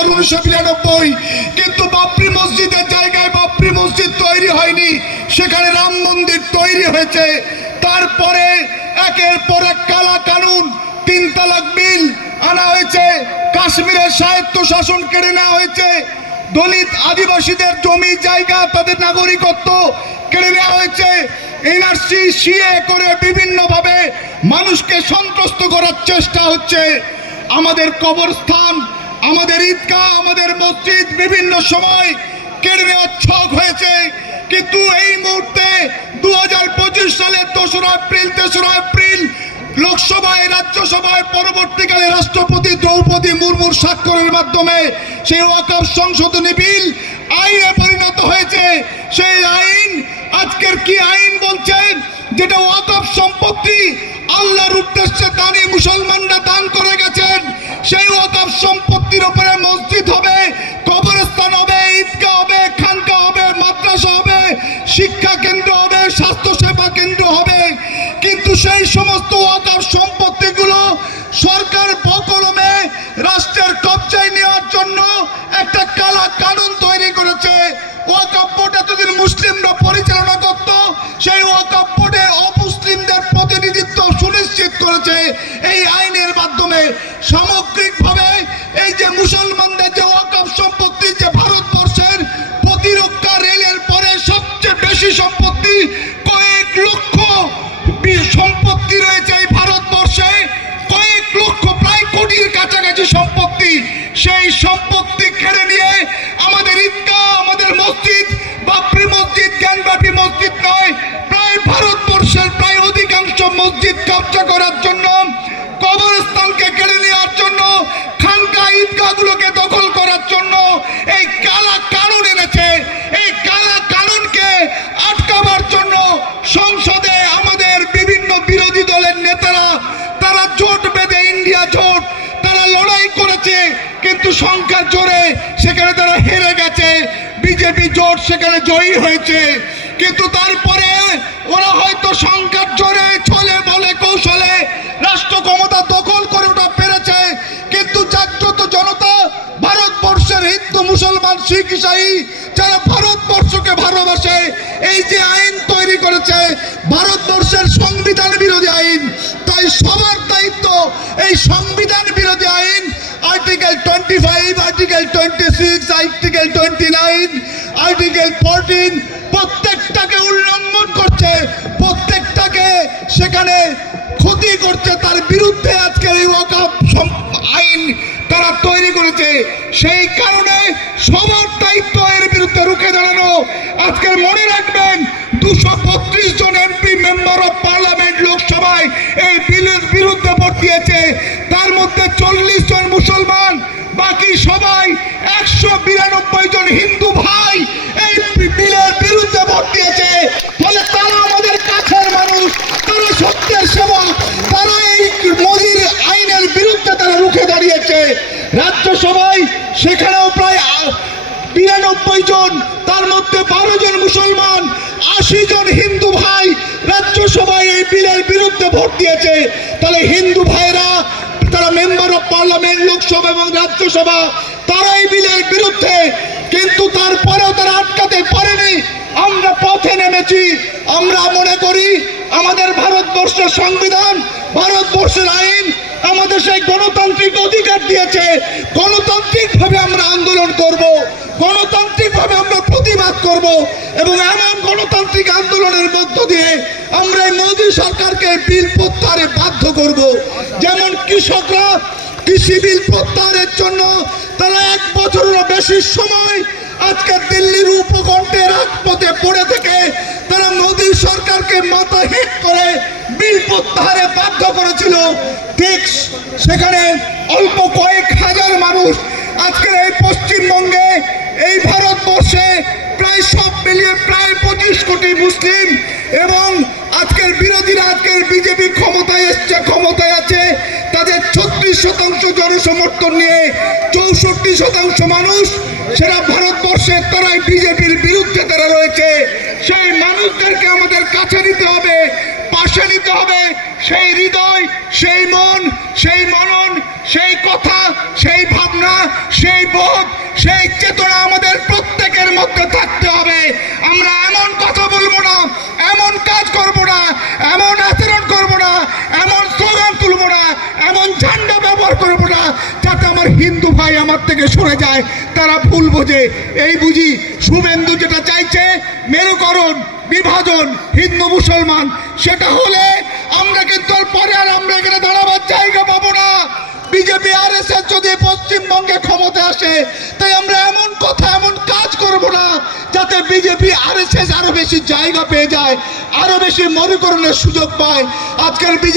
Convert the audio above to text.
1992 কিন্তু বাবরি মসজিদের জায়গায় বাবরি মসজিদ তৈরি হয়নি, সেখানে রাম মন্দির তৈরি হয়েছে। তারপরে একের পর এক কালা কানুন, 3 তালাক বিল আনা হয়েছে, কাশ্মীরের স্বায়ত্ত শাসন কেড়ে নেওয়া হয়েছে, দলিত আদিবাসীদের জমি জায়গা তাদের নাগরিকত্ব কেড়ে নেওয়া হয়েছে, এনআরসি সিএ করে বিভিন্নভাবে মানুষকে সন্ত্রস্ত করার চেষ্টা হচ্ছে। আমাদের কবরস্থান, আমাদের ঈদগাহ, আমাদের মসজিদ বিভিন্ন সময় কেড়ে নেওয়ার ছক হয়েছে। কিন্তু এই মুহূর্তে 2025 সালের 2রা এপ্রিল লোকসভায়, রাজ্যসভায়, পরবর্তীকালে রাষ্ট্রপতি দ্রৌপদী মুর্মুর স্বাক্ষরের মাধ্যমে সেই ওয়াকফ সংশোধনী বিল আইনে পরিণত হয়েছে। সেই আইন আজকের কি আইন বলছে? যেটা ওয়াকফ সম্পত্তি আল্লাহর উদ্দেশ্যে দানি মুসলমানরা দান করে গেছেন, সেই ওয়াকফ সম্পত্তির উপরে মসজিদ হবে, কবরস্থান হবে, ঈদগাহ হবে, খানকা হবে, মাদ্রাসা হবে, শিক্ষা কেন্দ্র হবে, স্বাস্থ্য সেবা কেন্দ্র হবে। কিন্তু সেই সমস্ত ওয়াকফ সম্পত্তিগুলো সরকার বকলমে রাষ্ট্রের কবজায় নেওয়ার জন্য একটা কালা কানুন তৈরি করেছে। ওয়াকফ বোর্ড এতদিন মুসলিমরা পরিচালনা করত, সেই ওয়াকফ বোর্ডে অমুসলিমদের প্রতিনিধিত্ব সুনিশ্চিত করেছে এই আইনের মাধ্যমে। সামগ্রিকভাবে এই যে মুসলমানদের যে ওয়াকফ সম্পত্তি, যে ভারতবর্ষের প্রতিরক্ষা রেলের পরে সবচেয়ে বেশি সম্পত্তি, কয়েক লক্ষ সম্পত্তি রয়েছে এই ভারতবর্ষে, কয়েক লক্ষ, প্রায় কোটির কাছাকাছি সম্পত্তি। সেই সম্পত্তি কেড়ে নিয়ে আমাদের ঈদগাহ, আমাদের মসজিদ, বাবরি মসজিদ জ্ঞানব্যাপী মসজিদ নয়, প্রায় ভারতবর্ষের প্রায় অধিকাংশ মসজিদ কবজা করার জন্য, কবরস্থানকে কেড়ে নেওয়ার জন্য, খানকা ঈদগাহগুলোকে দখল করার জন্য এই কালা কানুন এনেছে। এই কালা কানুনকে আটকাবার জন্য সংসদে আমাদের বিভিন্ন বিরোধী দলের নেতারা তারা জোট বেঁধে, ইন্ডিয়া জোট, তারা লড়াই করেছে, কিন্তু সংখ্যার জোরে সেখানে তারা হেরে গেছে। বিজেপি জোট সেখানে জয়ী হয়েছে, কিন্তু তারপরে ওরা হয়তো সংখ্যার জোরে ছলে বলে কৌশলে রাষ্ট্র ক্ষমতা দখল করে ওটা পেরেছে। কিন্তু জাগ্রত জনতা, ভারতবর্ষের হিন্দু, মুসলমান, শিখ, ইসাই যারা ভারতবর্ষকে ভালোবাসে, এই যে আইন তৈরি করেছে ভারতবর্ষের সংবিধান বিরোধী আইন, তাই সবার দায়িত্ব এই সংবিধান বিরোধী আইন, আর্টিকেল 25, আর্টিকেল 26, আর্টিকেল 29, আর্টিকেল 14 প্রত্যেকটাকে উল্লঙ্ঘন করছে, প্রত্যেকটাকে সেখানে ক্ষতি করছে। তার বিরুদ্ধে আজকের এই ওয়াকফ আইন তারা তৈরি করেছে। সেই কারণে সবার দায়িত্ব এর বিরুদ্ধে রুখে দাঁড়ানো। আজকের মনে রাখবেন, 232 জন এমপি, মেম্বার অফ পার্লামেন্ট লোকসভায় এই বিলের বিরুদ্ধে ভোট দিয়েছে। তার মধ্যে 40 জন মুসলমান, বাকি সবাই 192 জন হিন্দু ভাই এই বিলের বিরুদ্ধে ভোট দিয়েছে। ফলে তারা আমাদের কাছের মানুষ, তারা সত্যের সেবক, তারা এই মোদির আইনের বিরুদ্ধে তারা রুখে দাঁড়িয়েছে। রাজ্যসভায় সেখানেও প্রায় 92 জন, তার মধ্যে 12 জন মুসলমান, 80 জন হিন্দু ভাই রাজ্যসভায় এই বিলের বিরুদ্ধে ভোট দিয়েছে। তাহলে হিন্দু ভাইরা, তারা মেম্বার অফ পার্লামেন্ট লোকসভা এবং রাজ্যসভা, তারা এই বিলের বিরুদ্ধে, কিন্তু তারপরেও তারা আটকাতে পারেনি। আমরা পথে নেমেছি। আমরা মনে করি আমাদের ভারতবর্ষের সংবিধান, ভারতবর্ষের আইন আমাদের সেই গণতান্ত্রিক অধিকার দিয়েছে। গণতান্ত্রিকভাবে আমরা আন্দোলন করব, গণতান্ত্রিকভাবে আমরা প্রতিবাদ করব, এবং এমন গণতান্ত্রিক আন্দোলনের মধ্য দিয়ে আমরা এই মোদী সরকারকে বিল প্রত্যাহারে বাধ্য করব। যেমন কৃষকরা কৃষি বিল প্রত্যাহারের জন্য তারা 1 বছরেরও বেশি সময় আজকে দিল্লির উপকণ্ঠে রাজপথে পড়ে থেকে তারা মোদী সরকারকে মাথা হেট করে বিল প্রত্যাহারে বাধ্য করেছিল। ঠিক সেখানে অল্প কয়েক হাজার মানুষ আজকের এই পশ্চিমবঙ্গে, এই ভারতবর্ষে প্রায় সব মিলিয়ে প্রায় 25 কোটি মুসলিম, এবং আজকের বিরোধীরা, আজকের বিজেপি ক্ষমতায় এসছে, ক্ষমতায় আছে, তাদের 36% জনসমর্থন নিয়ে 64% মানুষ সেটা ভারতবর্ষের, তারাই বিজেপির বিরুদ্ধে তারা রয়েছে। সেই মানুষদেরকে আমাদের কাছে নিতে হবে, বসে নিতে হবে। সেই হৃদয়, সেই মন, সেই মনন, সেই কথা, সেই ভাবনা, সেই বোধ, সেই চেতনা আমাদের প্রত্যেকের মধ্যে থাকতে হবে। আমরা এমন কথা বলবো না, এমন কাজ করব না, এমন আচরণ করব না, এমন স্লোগান তুলব না, এমন ঝান্ডা ব্যবহার করব না যাতে আমার হিন্দু ভাই আমার থেকে সরে যায়, তারা ভুল বোঝে। এই বুঝি শুভেন্দু যেটা চাইছে মেরুকরণ, বিভাজন, হিন্দু মুসলমান, সেটা হলে আমরা কিন্তু পরে আর আমরা এখানে দাঁড়াবার জায়গা পাবো না। বিজেপি আরএসএস যদি পশ্চিমবঙ্গে ক্ষমতায় আসে, তাই আমরা এমন কথা এমন কাজ করব না যাতে বিজেপি আরএসএস আরো বেশি জায়গা পেয়ে যায়, আরো বেশি মেরুকরণের সুযোগ পায়। আজকের